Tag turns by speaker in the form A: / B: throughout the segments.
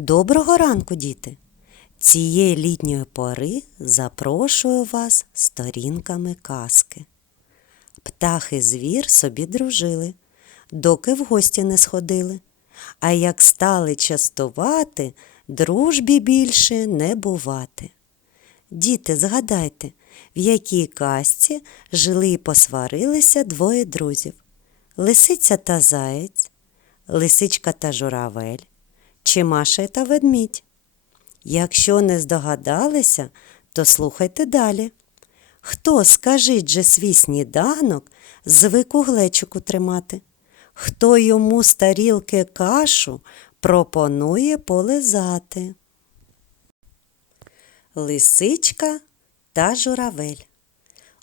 A: Доброго ранку, діти! Цієї літньої пори запрошую вас сторінками казки. Птах і звір собі дружили, доки в гості не сходили. А як стали частувати, дружбі більше не бувати. Діти, згадайте, в якій казці жили і посварилися двоє друзів Лисиця та заєць, лисичка та журавель, чи Маша та ведмідь. Якщо не здогадалися, то слухайте далі. Хто, скажіть же свій сніданок, звик у глечику тримати? Хто йому з тарілки кашу пропонує полизати? Лисичка та журавель.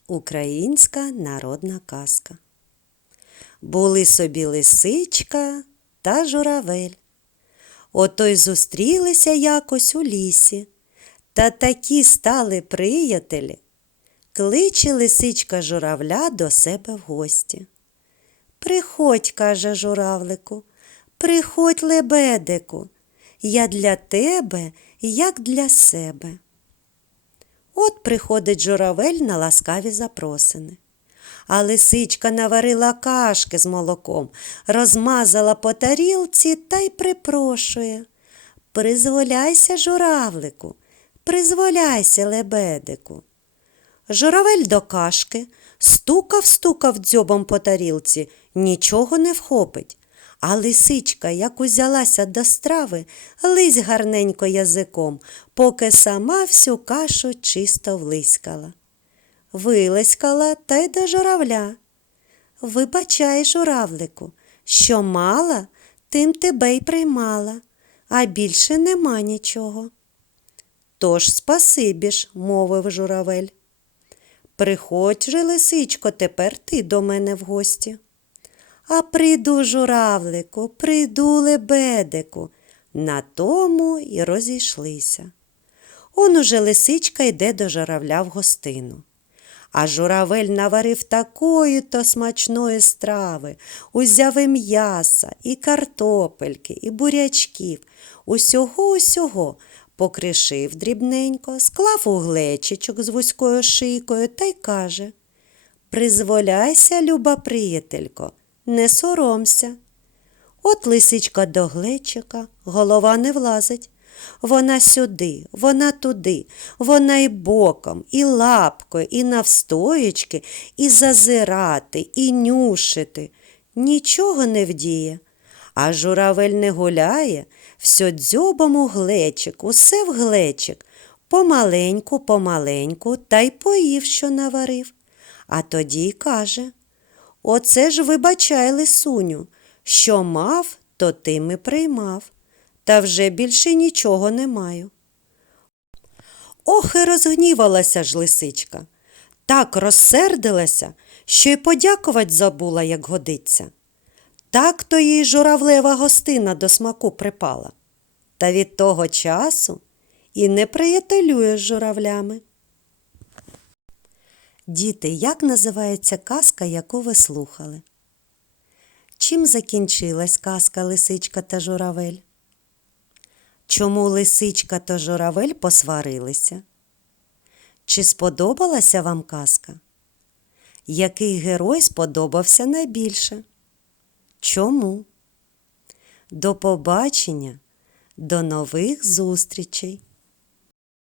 A: Українська народна казка. Були собі лисичка та журавель. Ото й зустрілися якось у лісі, та такі стали приятелі. Кличе лисичка журавля до себе в гості. Приходь, каже журавлику, приходь, лебедику, я для тебе, як для себе. От приходить журавель на ласкаві запросини. А лисичка наварила кашки з молоком, розмазала по тарілці та й припрошує. Призволяйся, журавлику, призволяйся, лебедику. Журавель до кашки стукав, стукав дзьобом по тарілці, нічого не вхопить. А лисичка, як узялася до страви, лись гарненько язиком, поки сама всю кашу чисто влискала. Вилискала та й до журавля. Вибачай, журавлику, що мала, тим тебе й приймала, а більше нема нічого. Тож спасибі ж, мовив журавель. Приходь же, лисичко, тепер ти до мене в гості. А прийду, журавлику, прийду, лебедику. На тому й розійшлися. Он уже лисичка йде до журавля в гостину. А журавель наварив такої то смачної страви, узяв і м'яса, і картопельки, і бурячків, усього усього покришив дрібненько, склав у глечичок з вузькою шийкою та й каже Призволяйся, люба приятелько, не соромся. От лисичка до глечика, голова не влазить. Вона сюди, вона туди, вона і боком, і лапкою, і навстоячки, і зазирати, і нюшити. Нічого не вдіє. А журавель не гуляє, все дзьобом у глечик, усе в глечик, помаленьку, помаленьку, та й поїв, що наварив. А тоді й каже Оце ж вибачай, лисуню, що мав, то тим і приймав, та вже більше нічого не маю. Ох, і розгнівалася ж лисичка. Так розсердилася, що й подякувати забула, як годиться. Так то їй журавлева гостина до смаку припала. Та від того часу і не приятелює з журавлями. Діти, як називається казка, яку ви слухали? Чим закінчилась казка Лисичка та журавель? Чому лисичка та журавель посварилися? Чи сподобалася вам казка? Який герой сподобався найбільше? Чому? До побачення, до нових зустрічей!